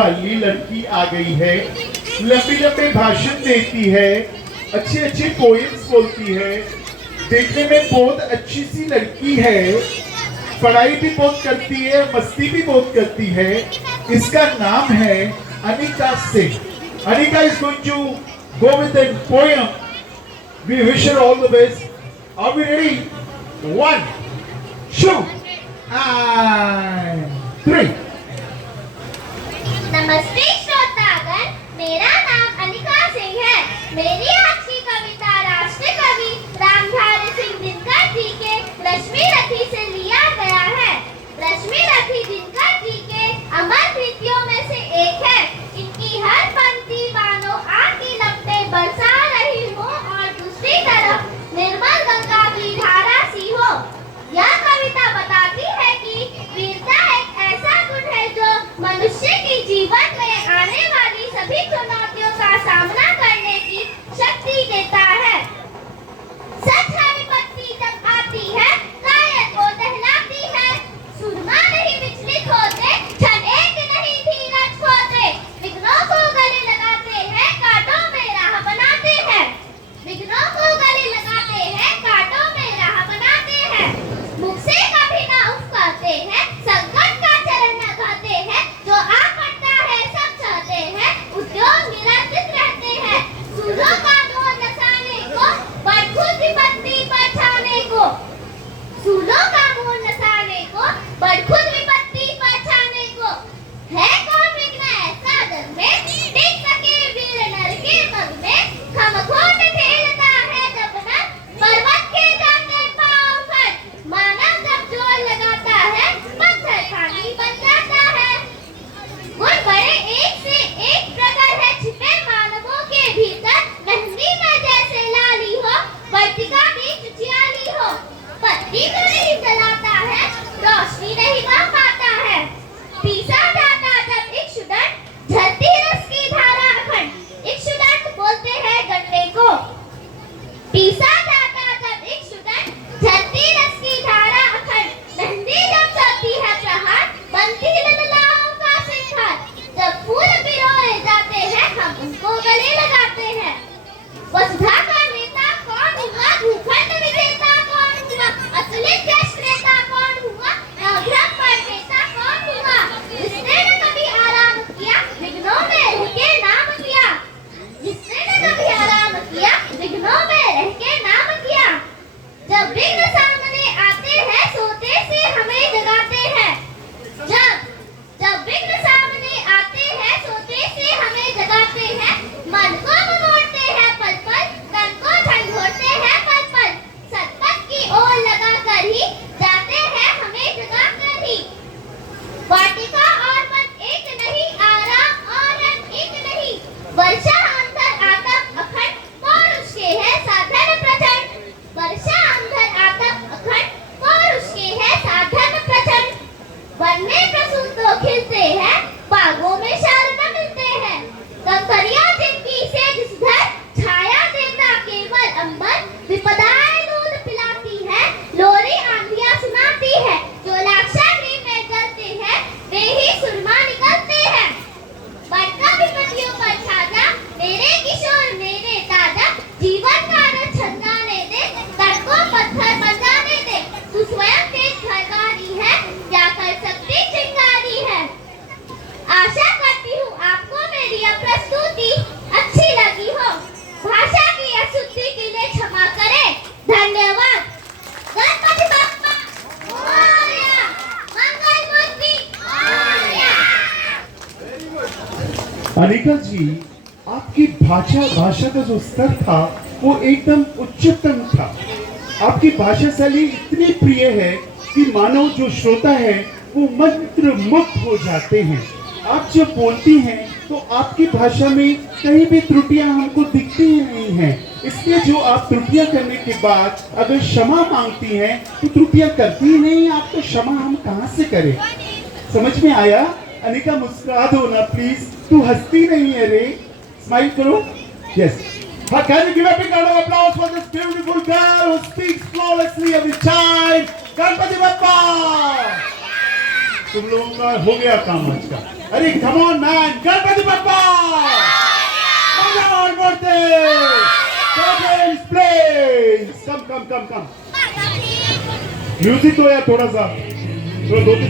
वाली लड़की आ गई है, लंबी लंबे भाषण देती है, अच्छे अच्छे पोएम्स बोलती है, देखने में बहुत अच्छी सी लड़की है, पढ़ाई भी बहुत करती है, मस्ती भी बहुत करती है। इसका नाम है Anika Singh. Anika is going to go with a poem. We wish her all the best. Are we ready? 1, 2, and 3. नमस्ते श्रोतागण, मेरा नाम अनिका सिंह है। मेरी आज की कविता राष्ट्रीय कवि रामधारी सिंह दिनकर जी के रश्मि रथी से लिया गया है। रश्मि रथी दिनकर जी के अमर कृतियों में से एक है। इनकी हर पंक्ति मानो आग की लपटें बरसा रही हो और दूसरी तरफ निर्मल गंगा की धारा सी हो। यह कविता बताती है कि वीरता एक ऐसा गुण है जो मनुष्य की जीवन में आने वाली सभी चुनौतियों का सामना करने की शक्ति देता है। सच है विपत्ति जब आती है, कायद को दहलाती है, सुरमा नहीं विचलित होते, क्षण एक नहीं धीरज खोते, विघ्नों को गले लगाते हैं, कांटों में राह बनाते हैं, विघ्नों को गले लगाते हैं, कांटों में राह बनाते हैं, मुख से कभी ना उफ कहते हैं, संकट का चरण न खाते हैं, जो आ पड़ता है सब चाहते हैं, उद्योग निरंतर रहते हैं, सूरों का मोह नसाने को, बड़खुद विपत्ति पर छाने को, सूरों का मोह नसाने को, बड़खुद विपत्ति पर छाने को, है कौन विघ्न ऐसा दर में, टिक सके वीर नर के मग में, खमखोट ठेलता है जब नर, पर्वत के जाते पांव पर, मानव जब जोर लगाता है, पत्थर पानी बन जाता है। गुण बड़े एक से एक प्रकार है छिपे मानवों के भीतर, मेहंदी में जैसे लाली हो, वर्तिका भी चुचियाली हो, बत्ती तो नहीं जलाता है, रोशनी नहीं बह पाता है, पीसा जाता जब इक्षुदंड, झरती रस की धारा अखंड, इक्षुदंड बोलते हैं गन्ने को, पीसा जाता जब इक्षुदंड, झरती रस की धारा अखंड, मेहंदी जब चलती है प्रहार, बनती लललाओं का सिंगार, जब फूल पिरोए जाते हैं हम उनको गले लगाते हैं। वसुधा का नेता कौन हुआ, भूखंड विजेता कौन हुआ, असली देश नेता कौन हुआ, नवग्रह पर नेता कौन हुआ, जिसने न कभी आराम किया, विघ्नों में रह के नाम किया, जिसने न कभी आराम किया, विघ्नों में रह के नाम किया। जब विघ्न सामने आते हैं, सोते से हमें जगाते हैं, जब विघ्न सामने आते हैं, सोते से हमें जगाते हैं, मन को मोड़ते हैं पल पल, तन को झंझोड़ते हैं पल पल, सतपथ की ओर लगा कर ही जाते हैं हमें जगा कर ही। वाटिका और वन एक नहीं, आराम और रंग एक नहीं, वर्षा अंतर आतप अखंड, पौरुष के है साधन प्रचंड, वर्षा अंतर आतप अखंड, पौरुष के है साधन प्रचंड, वन में प्रसून तो खिलते हैं, बागों में शरण मिलते हैं, कंकरियां जिनकी सेज सुधर, छाया देता केवल अंबर, विपदाएं दूध पिलाती है, लोरी आंधियां सुनाती है, जो लाक्षाग्नि में जलते हैं, वे ही सुरमा निकलते हैं। बढ़ता विपत्तियों पर छाजा, मेरे किशोर मेरे ताजा, जीवन का रथ छंदाने दे, तन को पत्थर बन जाने दे, तू स्वयं तेज घरवारी है, क्या कर सकती चिंगारी है। आशा करती हूँ आपको मेरी यह प्रस्तुति अच्छी लगी हो। भाषा की अशुद्धि के लिए क्षमा करें। धन्यवाद। गणपति बप्पा मोरया, मंगल मूर्ति मोरया। अनिका जी, आपकी भाषा का जो स्तर था वो एकदम उच्चतम था। आपकी भाषा शैली इतनी प्रिय है कि मानो जो श्रोता है वो मंत्र मुग्ध हो जाते हैं। आप जब बोलती हैं तो आपकी भाषा में कहीं भी त्रुटियां हमको दिखती ही नहीं हैं। इसलिए जो आप त्रुटियां करने के बाद अगर क्षमा मांगती हैं तो त्रुटियां करती ही नहीं, आप तो क्षमा हम कहाँ से करें। समझ में आया? अनिका मुस्कुरा दो ना प्लीज, तू हंसती नहीं है रे, स्माइल करो। Yes, can you give a big round of applause for this beautiful girl who speaks flawlessly every time? Ganpati Bappa! तुम लोगों का हो गया काम आज का। अरे come on man, Ganpati Bappa! Mangal Murti! Please come. Music तो यार थोड़ा सा, थोड़ा 2-3